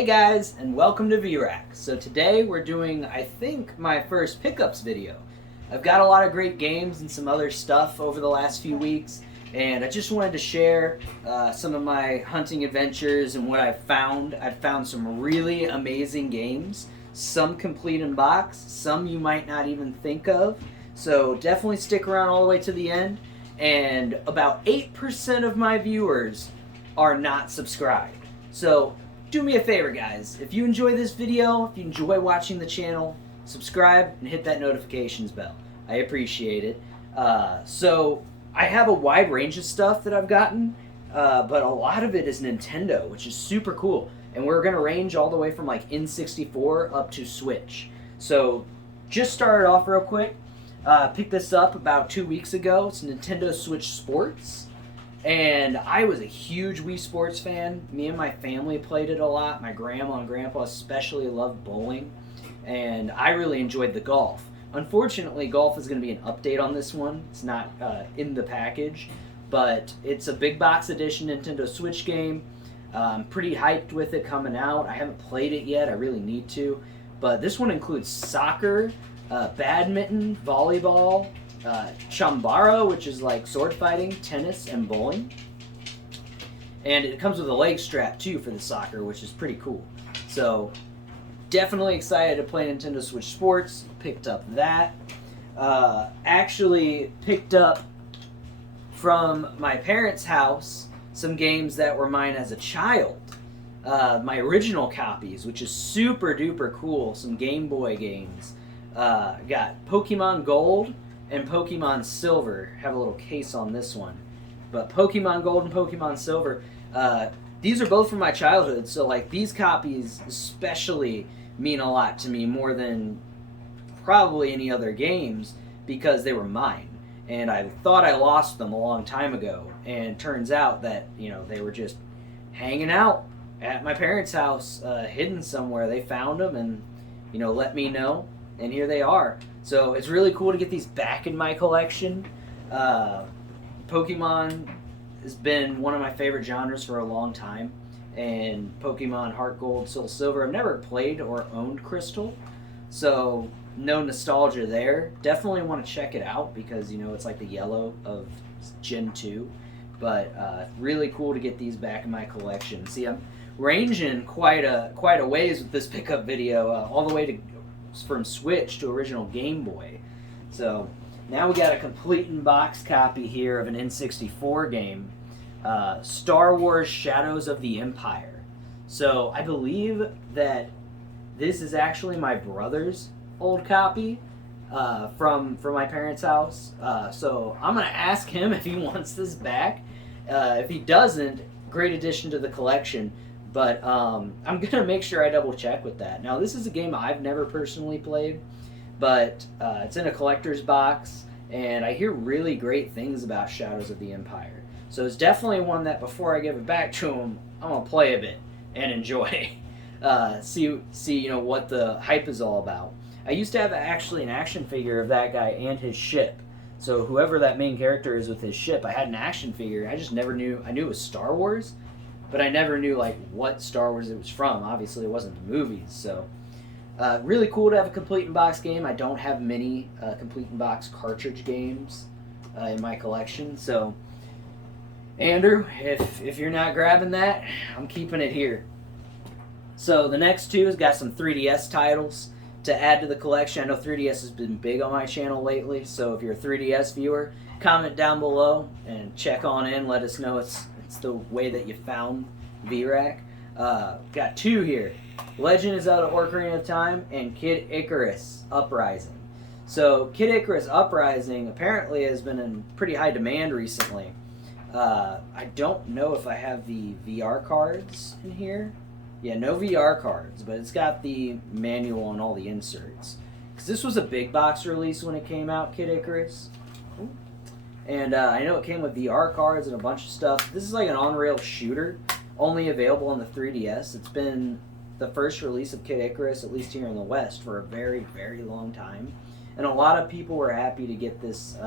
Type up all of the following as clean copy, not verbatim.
Hey guys, and welcome to VRAC. So today we're doing, I think, my first pickups video. I've got a lot of great games and some other stuff over the last few weeks, and I just wanted to share some of my hunting adventures and what I've found. I've found some really amazing games, some complete in box, some you might not even think of. So definitely stick around all the way to the end. And about 8% of my viewers are not subscribed. So do me a favor, guys. If you enjoy this video, if you enjoy watching the channel, subscribe and hit that notifications bell. I appreciate it. So I have a wide range of stuff that I've gotten, but a lot of it is Nintendo, which is super cool. And we're going to range all the way from like N64 up to Switch. So just started off real quick. Picked this up about 2 weeks ago. It's Nintendo Switch Sports. And I was a huge Wii Sports fan. Me and my family played it a lot. My grandma and grandpa especially loved bowling. And I really enjoyed the golf. Unfortunately, golf is going to be an update on this one. It's not in the package. But it's a big box edition Nintendo Switch game. I'm pretty hyped with it coming out. I haven't played it yet. I really need to. But this one includes soccer, badminton, volleyball, chambara, which is like sword fighting, tennis, and bowling. And it comes with a leg strap too for the soccer, which is pretty cool. So definitely excited to play Nintendo Switch Sports. Picked up that. Actually picked up from my parents' house some games that were mine as a child. My original copies, which is super duper cool. Some Game Boy games. Got Pokemon Gold and Pokemon Silver. Have a little case on this one. But Pokemon Gold and Pokemon Silver, these are both from my childhood, so like these copies especially mean a lot to me more than probably any other games because they were mine. And I thought I lost them a long time ago, and turns out that, you know, they were just hanging out at my parents' house, hidden somewhere. They found them and, you know, let me know. And here they are. So it's really cool to get these back in my collection. Pokemon has been one of my favorite genres for a long time. And Pokemon Heart Gold, Soul Silver, I've never played or owned Crystal. So no nostalgia there. Definitely want to check it out because, you know, it's like the yellow of Gen 2. But really cool to get these back in my collection. See, I'm ranging quite a ways with this pickup video, all the way to from Switch to original Game Boy. So now we got a complete in box copy here of an N64 game, Star Wars Shadows of the Empire. So I believe that this is actually my brother's old copy from my parents' house. So I'm gonna ask him if he wants this back. If he doesn't, great addition to the collection. But I'm going to make sure I double check with that. Now, this is a game I've never personally played, but it's in a collector's box, and I hear really great things about Shadows of the Empire. So it's definitely one that before I give it back to him, I'm going to play a bit and enjoy. See, you know, what the hype is all about. I used to have actually an action figure of that guy and his ship. So whoever that main character is with his ship, I had an action figure. I just never knew. I knew it was Star Wars, but I never knew like what Star Wars it was from. Obviously, it wasn't the movies. So, really cool to have a complete in box game. I don't have many complete in box cartridge games in my collection. So, Andrew, if you're not grabbing that, I'm keeping it here. So the next two has got some 3DS titles to add to the collection. I know 3DS has been big on my channel lately. So if you're a 3DS viewer, comment down below and check on in. Let us know it's the way that you found VRAC. Got two here. Legend of Zelda Ocarina of Time and Kid Icarus Uprising. So Kid Icarus Uprising apparently has been in pretty high demand recently. I don't know if I have the VR cards in here. Yeah, no VR cards, but it's got the manual and all the inserts. Because this was a big box release when it came out, Kid Icarus. And I know it came with VR cards and a bunch of stuff. This is like an on-rail shooter, only available on the 3DS. It's been the first release of Kid Icarus, at least here in the West, for a very, very long time. And a lot of people were happy to get this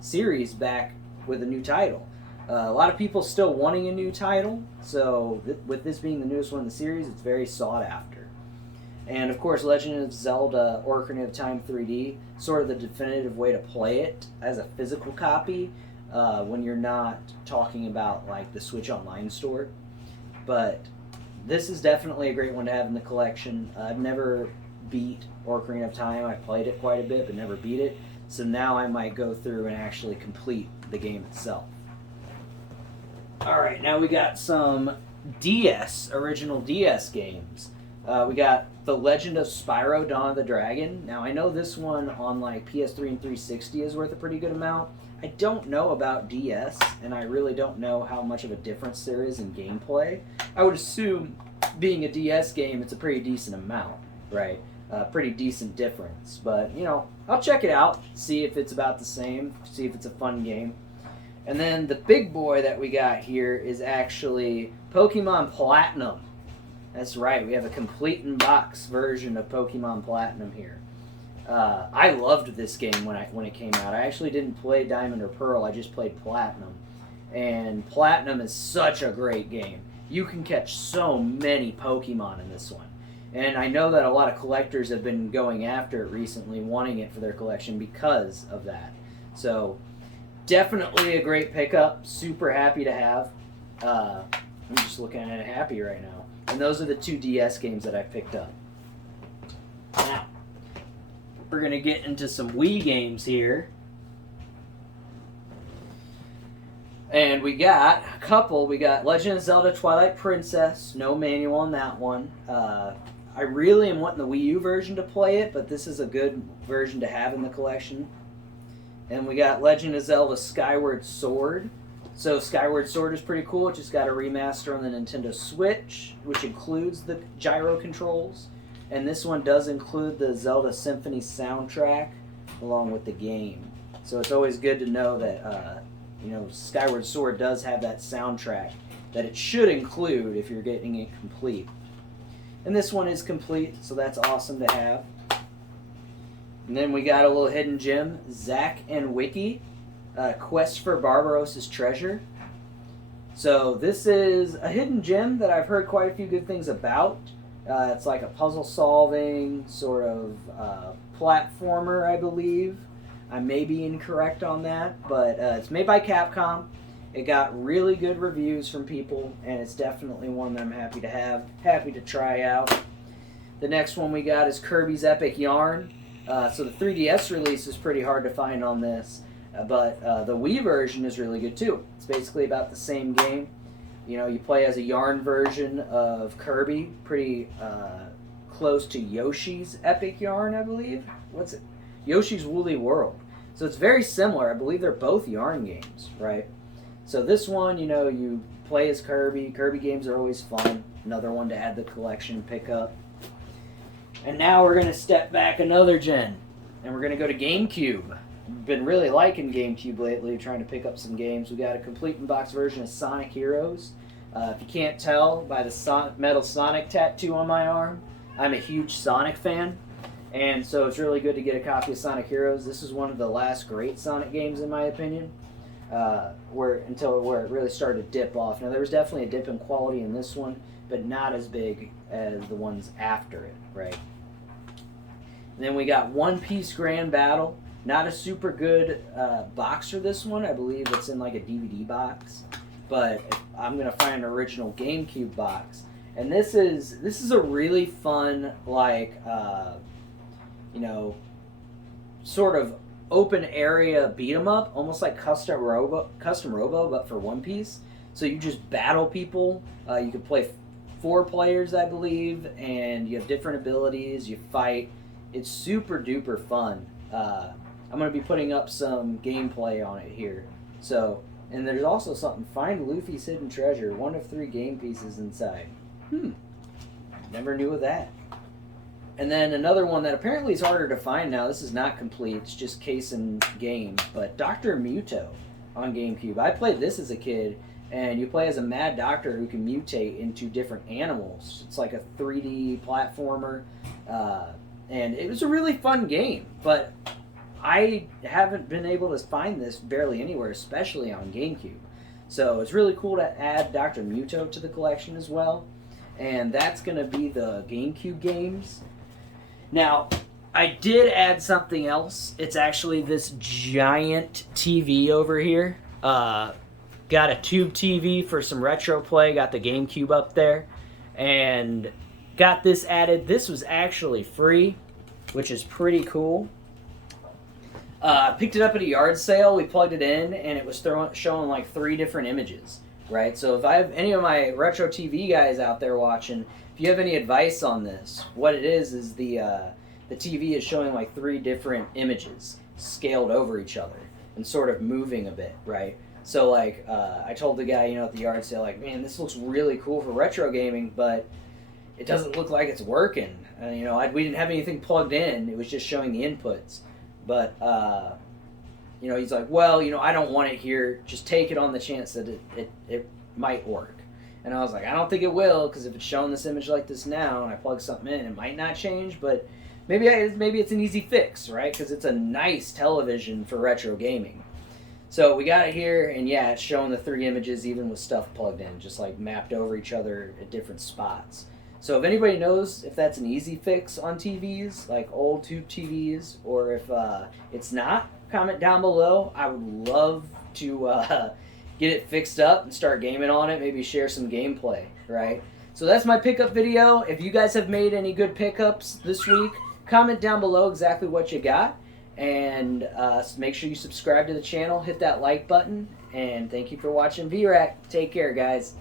series back with a new title. A lot of people still wanting a new title, so with this being the newest one in the series, it's very sought after. And of course, Legend of Zelda Ocarina of Time 3D, sort of the definitive way to play it as a physical copy when you're not talking about like the Switch Online store. But this is definitely a great one to have in the collection. I've never beat Ocarina of Time. I played it quite a bit, but never beat it. So now I might go through and actually complete the game itself. Alright, now we got some original DS games. We got The Legend of Spyro Dawn of the Dragon. Now I know this one on like PS3 and 360 is worth a pretty good amount. I don't know about DS, and I really don't know how much of a difference there is in gameplay. I would assume, being a DS game, it's a pretty decent amount, right? Pretty decent difference. But, you know, I'll check it out, see if it's about the same, see if it's a fun game. And then the big boy that we got here is actually Pokemon Platinum. That's right, we have a complete in-box version of Pokemon Platinum here. I loved this game when it came out. I actually didn't play Diamond or Pearl, I just played Platinum. And Platinum is such a great game. You can catch so many Pokemon in this one. And I know that a lot of collectors have been going after it recently, wanting it for their collection because of that. So, definitely a great pickup. Super happy to have. I'm just looking at it happy right now. And those are the two DS games that I picked up. Now, we're going to get into some Wii games here. And we got a couple. We got Legend of Zelda Twilight Princess. No manual on that one. I really am wanting the Wii U version to play it, but this is a good version to have in the collection. And we got Legend of Zelda Skyward Sword. So Skyward Sword is pretty cool. It just got a remaster on the Nintendo Switch, which includes the gyro controls. And this one does include the Zelda Symphony soundtrack along with the game. So it's always good to know that Skyward Sword does have that soundtrack that it should include if you're getting it complete. And this one is complete, so that's awesome to have. And then we got a little hidden gem, Zack and Wiki, Quest for Barbarossa's Treasure. So this is a hidden gem that I've heard quite a few good things about. It's like a puzzle-solving sort of platformer, I believe. I may be incorrect on that, but it's made by Capcom. It got really good reviews from people, and it's definitely one that I'm happy to have, happy to try out. The next one we got is Kirby's Epic Yarn. So the 3DS release is pretty hard to find on this, but the Wii version is really good too. It's basically about the same game. You know, you play as a Yarn version of Kirby, pretty close to Yoshi's Epic Yarn, I believe. What's it? Yoshi's Woolly World. So it's very similar. I believe they're both Yarn games, right? So this one, you play as Kirby. Kirby games are always fun. Another one to add the collection, pick up. And now we're going to step back another gen, and we're going to go to GameCube. Been really liking GameCube lately, trying to pick up some games. We got a complete in-box version of Sonic Heroes. If you can't tell by the metal Sonic tattoo on my arm, I'm a huge Sonic fan. And so it's really good to get a copy of Sonic Heroes. This is one of the last great Sonic games, in my opinion, where it really started to dip off. Now, there was definitely a dip in quality in this one, but not as big as the ones after it, right? And then we got One Piece Grand Battle. Not a super good box for this one. I believe it's in like a DVD box, but I'm gonna find an original GameCube box. And this is a really fun, like sort of open area beat 'em up, almost like Custom Robo, but for One Piece. So you just battle people. You can play 4 players, I believe, and you have different abilities. You fight. It's super duper fun. I'm going to be putting up some gameplay on it here. So, and there's also something, find Luffy's hidden treasure, 1 of 3 game pieces inside. Never knew of that. And then another one that apparently is harder to find now. This is not complete. It's just case and game. But Dr. Muto on GameCube. I played this as a kid, and you play as a mad doctor who can mutate into different animals. It's like a 3D platformer. And it was a really fun game. But I haven't been able to find this barely anywhere, especially on GameCube. So it's really cool to add Dr. Muto to the collection as well. And that's going to be the GameCube games. Now, I did add something else. It's actually this giant TV over here. Got a tube TV for some retro play. Got the GameCube up there. And got this added. This was actually free, which is pretty cool. Picked it up at a yard sale. We plugged it in, and it was showing like 3 different images, right? So if I have any of my retro TV guys out there watching, if you have any advice on this, what it is the TV is showing like 3 different images scaled over each other and sort of moving a bit, right? So like I told the guy, at the yard sale, like, man, this looks really cool for retro gaming, but it doesn't look like it's working. We didn't have anything plugged in. It was just showing the inputs. But, he's like, well, I don't want it here. Just take it on the chance that it might work. And I was like, I don't think it will, because if it's showing this image like this now and I plug something in, it might not change, but maybe it's an easy fix, right? Because it's a nice television for retro gaming. So we got it here, and yeah, it's showing the 3 images even with stuff plugged in, just like mapped over each other at different spots. So if anybody knows if that's an easy fix on TVs, like old tube TVs, or if it's not, comment down below. I would love to get it fixed up and start gaming on it, maybe share some gameplay, right? So that's my pickup video. If you guys have made any good pickups this week, comment down below exactly what you got. And make sure you subscribe to the channel, hit that like button, and thank you for watching VRAC. Take care, guys.